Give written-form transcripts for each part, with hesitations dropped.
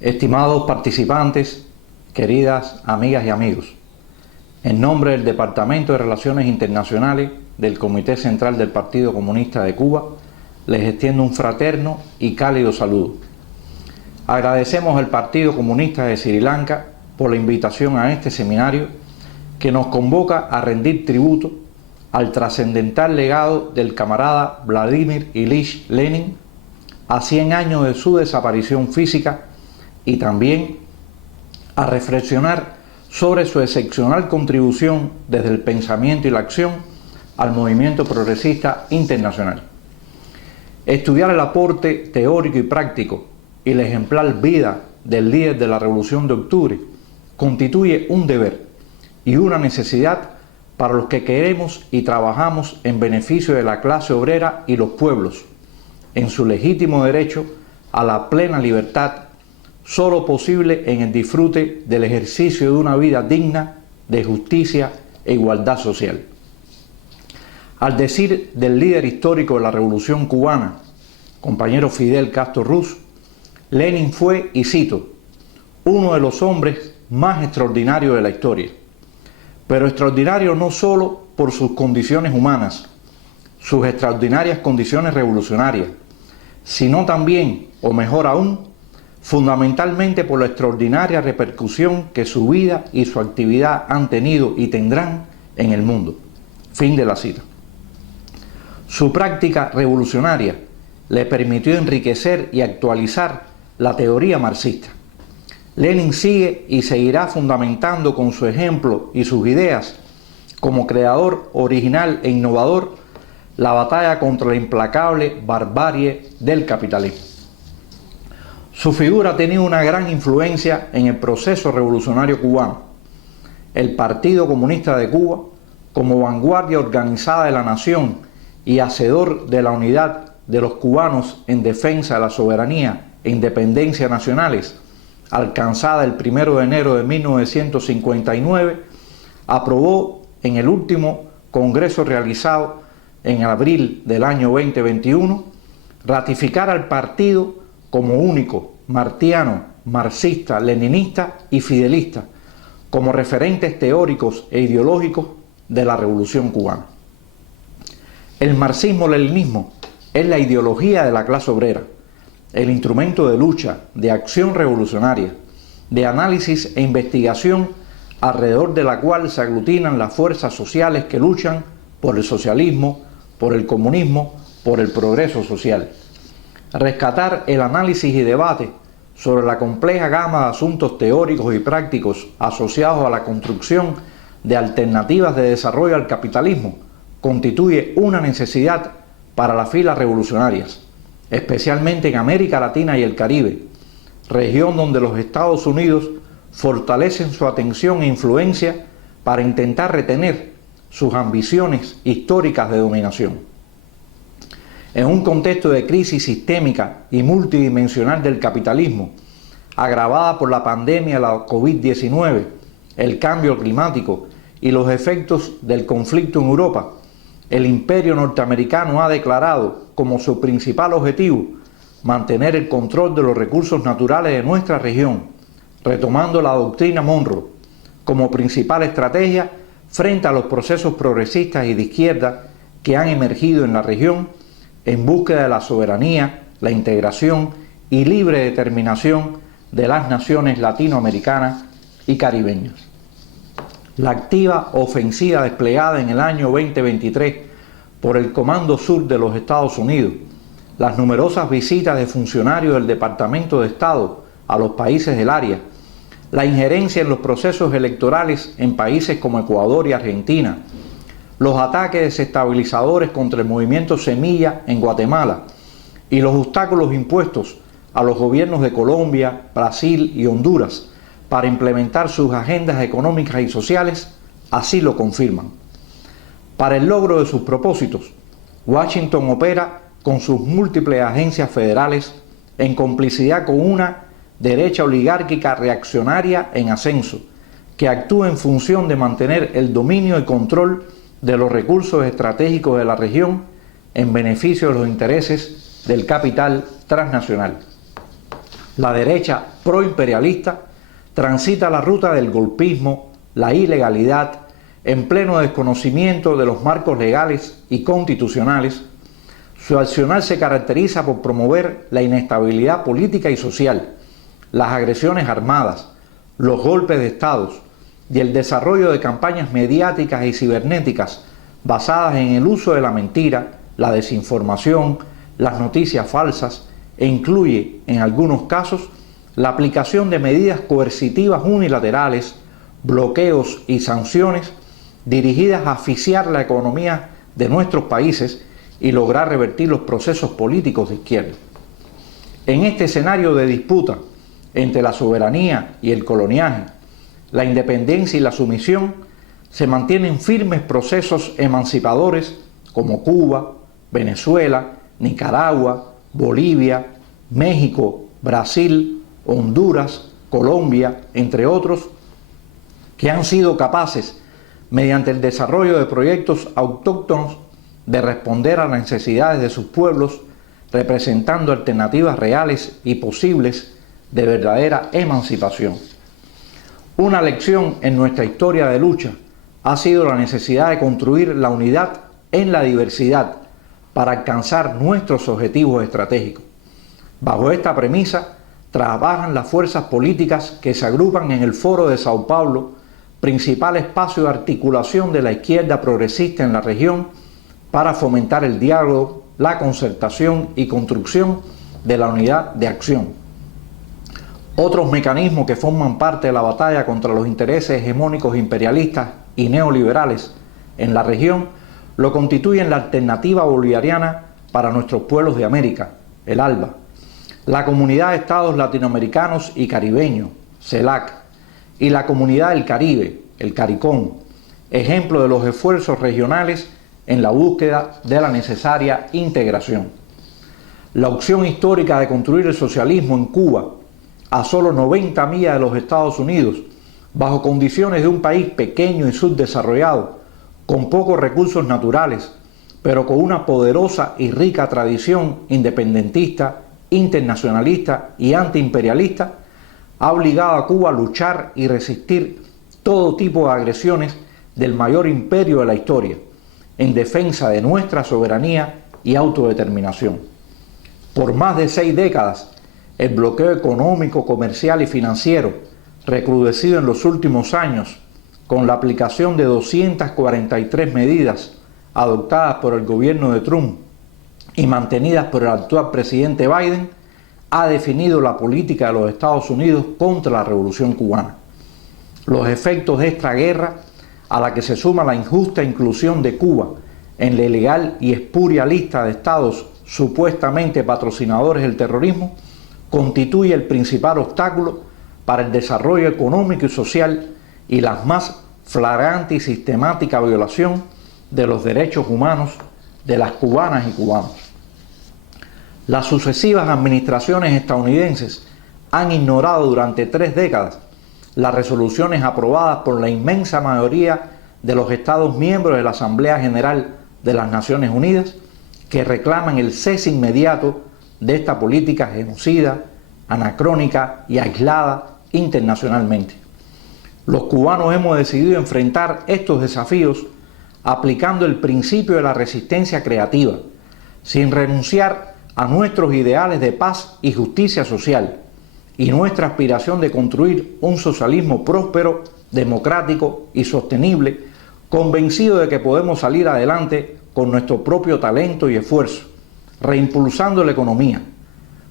Estimados participantes, queridas amigas y amigos, en nombre del Departamento de Relaciones Internacionales del Comité Central del Partido Comunista de Cuba, les extiendo un fraterno y cálido saludo. Agradecemos al Partido Comunista de Sri Lanka por la invitación a este seminario que nos convoca a rendir tributo al trascendental legado del camarada Vladimir Ilich Lenin a 100 años de su desaparición física y también a reflexionar sobre su excepcional contribución desde el pensamiento y la acción al movimiento progresista internacional. Estudiar el aporte teórico y práctico y la ejemplar vida del líder de la Revolución de Octubre constituye un deber y una necesidad para los que queremos y trabajamos en beneficio de la clase obrera y los pueblos, en su legítimo derecho a la plena libertad, solo posible en el disfrute del ejercicio de una vida digna de justicia e igualdad social. Al decir del líder histórico de la Revolución cubana, compañero Fidel Castro Ruz, Lenin fue, y cito, uno de los hombres más extraordinarios de la historia, pero extraordinario no solo por sus condiciones humanas, sus extraordinarias condiciones revolucionarias, sino también, o mejor aún, fundamentalmente por la extraordinaria repercusión que su vida y su actividad han tenido y tendrán en el mundo. Fin de la cita. Su práctica revolucionaria le permitió enriquecer y actualizar la teoría marxista. Lenin sigue y seguirá fundamentando con su ejemplo y sus ideas, como creador original e innovador, la batalla contra la implacable barbarie del capitalismo. Su figura ha tenido una gran influencia en el proceso revolucionario cubano. El Partido Comunista de Cuba, como vanguardia organizada de la nación y hacedor de la unidad de los cubanos en defensa de la soberanía e independencia nacionales, alcanzada el 1 de enero de 1959, aprobó en el último congreso realizado en abril del año 2021, ratificar al partido como único, martiano, marxista, leninista y fidelista, como referentes teóricos e ideológicos de la Revolución cubana. El marxismo-leninismo es la ideología de la clase obrera, el instrumento de lucha, de acción revolucionaria, de análisis e investigación alrededor de la cual se aglutinan las fuerzas sociales que luchan por el socialismo, por el comunismo, por el progreso social. Rescatar el análisis y debate sobre la compleja gama de asuntos teóricos y prácticos asociados a la construcción de alternativas de desarrollo al capitalismo constituye una necesidad para las filas revolucionarias, especialmente en América Latina y el Caribe, región donde los Estados Unidos fortalecen su atención e influencia para intentar retener sus ambiciones históricas de dominación. En un contexto de crisis sistémica y multidimensional del capitalismo, agravada por la pandemia de la COVID-19, el cambio climático y los efectos del conflicto en Europa, el imperio norteamericano ha declarado como su principal objetivo mantener el control de los recursos naturales de nuestra región, retomando la doctrina Monroe como principal estrategia frente a los procesos progresistas y de izquierda que han emergido en la región en búsqueda de la soberanía, la integración y libre determinación de las naciones latinoamericanas y caribeñas. La activa ofensiva desplegada en el año 2023 por el Comando Sur de los Estados Unidos, las numerosas visitas de funcionarios del Departamento de Estado a los países del área, la injerencia en los procesos electorales en países como Ecuador y Argentina, los ataques desestabilizadores contra el movimiento Semilla en Guatemala y los obstáculos impuestos a los gobiernos de Colombia, Brasil y Honduras para implementar sus agendas económicas y sociales, así lo confirman. Para el logro de sus propósitos, Washington opera con sus múltiples agencias federales en complicidad con una derecha oligárquica reaccionaria en ascenso, que actúa en función de mantener el dominio y control de los recursos estratégicos de la región en beneficio de los intereses del capital transnacional. La derecha proimperialista transita la ruta del golpismo, la ilegalidad, en pleno desconocimiento de los marcos legales y constitucionales. Su accionar se caracteriza por promover la inestabilidad política y social, las agresiones armadas, los golpes de Estado y el desarrollo de campañas mediáticas y cibernéticas basadas en el uso de la mentira, la desinformación, las noticias falsas, e incluye, en algunos casos, la aplicación de medidas coercitivas unilaterales, bloqueos y sanciones dirigidas a asfixiar la economía de nuestros países y lograr revertir los procesos políticos de izquierda. En este escenario de disputa entre la soberanía y el coloniaje, la independencia y la sumisión, se mantienen firmes procesos emancipadores como Cuba, Venezuela, Nicaragua, Bolivia, México, Brasil, Honduras, Colombia, entre otros, que han sido capaces, mediante el desarrollo de proyectos autóctonos, de responder a las necesidades de sus pueblos, representando alternativas reales y posibles de verdadera emancipación. Una lección en nuestra historia de lucha ha sido la necesidad de construir la unidad en la diversidad para alcanzar nuestros objetivos estratégicos. Bajo esta premisa, trabajan las fuerzas políticas que se agrupan en el Foro de Sao Paulo, principal espacio de articulación de la izquierda progresista en la región, para fomentar el diálogo, la concertación y construcción de la unidad de acción. Otros mecanismos que forman parte de la batalla contra los intereses hegemónicos imperialistas y neoliberales en la región lo constituyen la Alternativa Bolivariana para nuestros pueblos de América, el ALBA, la Comunidad de Estados Latinoamericanos y Caribeños, CELAC, y la Comunidad del Caribe, el CARICOM, ejemplo de los esfuerzos regionales en la búsqueda de la necesaria integración. La opción histórica de construir el socialismo en Cuba, a solo 90 millas de los Estados Unidos, bajo condiciones de un país pequeño y subdesarrollado, con pocos recursos naturales, pero con una poderosa y rica tradición independentista, internacionalista y antiimperialista, ha obligado a Cuba a luchar y resistir todo tipo de agresiones del mayor imperio de la historia, en defensa de nuestra soberanía y autodeterminación. Por más de 6 décadas, el bloqueo económico, comercial y financiero, recrudecido en los últimos años, con la aplicación de 243 medidas adoptadas por el gobierno de Trump y mantenidas por el actual presidente Biden, ha definido la política de los Estados Unidos contra la revolución cubana. Los efectos de esta guerra, a la que se suma la injusta inclusión de Cuba en la ilegal y espuria lista de estados supuestamente patrocinadores del terrorismo, constituye el principal obstáculo para el desarrollo económico y social y la más flagrante y sistemática violación de los derechos humanos de las cubanas y cubanos. Las sucesivas administraciones estadounidenses han ignorado durante 3 décadas las resoluciones aprobadas por la inmensa mayoría de los Estados miembros de la Asamblea General de las Naciones Unidas, que reclaman el cese inmediato de esta política genocida, anacrónica y aislada internacionalmente. Los cubanos hemos decidido enfrentar estos desafíos aplicando el principio de la resistencia creativa, sin renunciar a nuestros ideales de paz y justicia social y nuestra aspiración de construir un socialismo próspero, democrático y sostenible, convencido de que podemos salir adelante con nuestro propio talento y esfuerzo, reimpulsando la economía,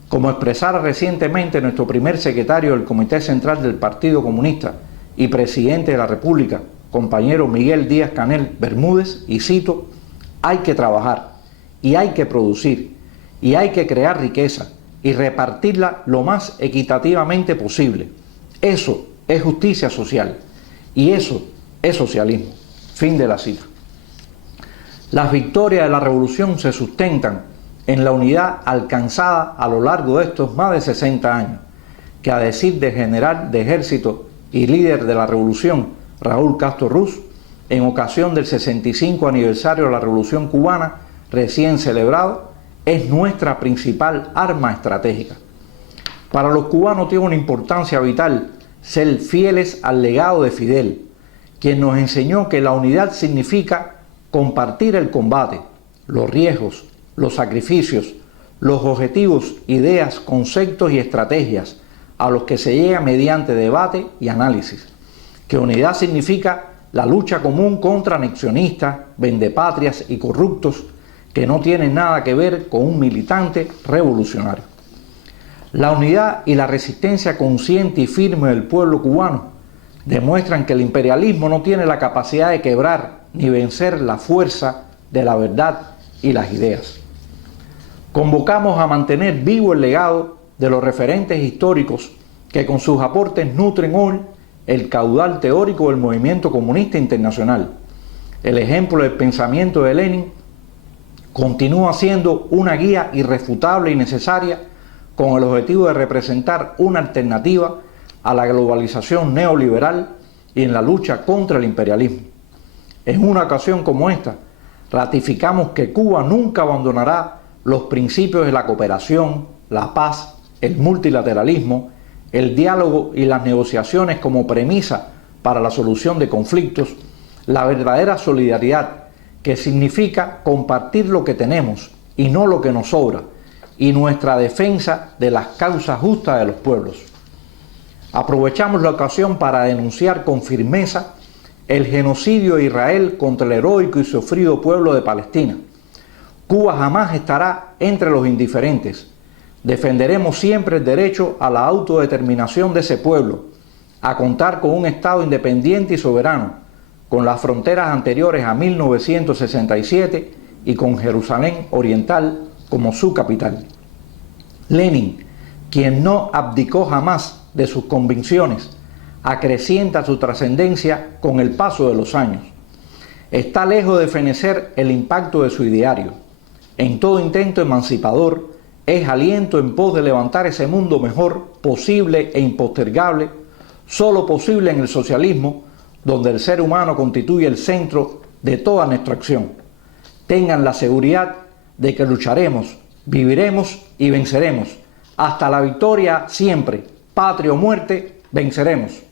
como expresara recientemente nuestro primer secretario del Comité Central del Partido Comunista y presidente de la República, compañero Miguel Díaz-Canel Bermúdez, y cito: hay que trabajar y hay que producir y hay que crear riqueza y repartirla lo más equitativamente posible. Eso es justicia social y eso es socialismo. Fin de la cita. Las victorias de la revolución se sustentan en la unidad alcanzada a lo largo de estos más de 60 años, que, a decir del general de ejército y líder de la revolución, Raúl Castro Ruz, en ocasión del 65 aniversario de la Revolución Cubana recién celebrado, es nuestra principal arma estratégica. Para los cubanos tiene una importancia vital ser fieles al legado de Fidel, quien nos enseñó que la unidad significa compartir el combate, los riesgos, los sacrificios, los objetivos, ideas, conceptos y estrategias a los que se llega mediante debate y análisis. Que unidad significa la lucha común contra anexionistas, vendepatrias y corruptos que no tienen nada que ver con un militante revolucionario. La unidad y la resistencia consciente y firme del pueblo cubano demuestran que el imperialismo no tiene la capacidad de quebrar ni vencer la fuerza de la verdad y las ideas. Convocamos a mantener vivo el legado de los referentes históricos que con sus aportes nutren hoy el caudal teórico del movimiento comunista internacional. El ejemplo del pensamiento de Lenin continúa siendo una guía irrefutable y necesaria con el objetivo de representar una alternativa a la globalización neoliberal y en la lucha contra el imperialismo. En una ocasión como esta, ratificamos que Cuba nunca abandonará los principios de la cooperación, la paz, el multilateralismo, el diálogo y las negociaciones como premisa para la solución de conflictos, la verdadera solidaridad, que significa compartir lo que tenemos y no lo que nos sobra, y nuestra defensa de las causas justas de los pueblos. Aprovechamos la ocasión para denunciar con firmeza el genocidio de Israel contra el heroico y sufrido pueblo de Palestina. Cuba jamás estará entre los indiferentes. Defenderemos siempre el derecho a la autodeterminación de ese pueblo, a contar con un Estado independiente y soberano, con las fronteras anteriores a 1967 y con Jerusalén Oriental como su capital. Lenin, quien no abdicó jamás de sus convicciones, acrecienta su trascendencia con el paso de los años. Está lejos de fenecer el impacto de su ideario. En todo intento emancipador es aliento en pos de levantar ese mundo mejor, posible e impostergable, solo posible en el socialismo, donde el ser humano constituye el centro de toda nuestra acción. Tengan la seguridad de que lucharemos, viviremos y venceremos. Hasta la victoria siempre. Patria o muerte, venceremos.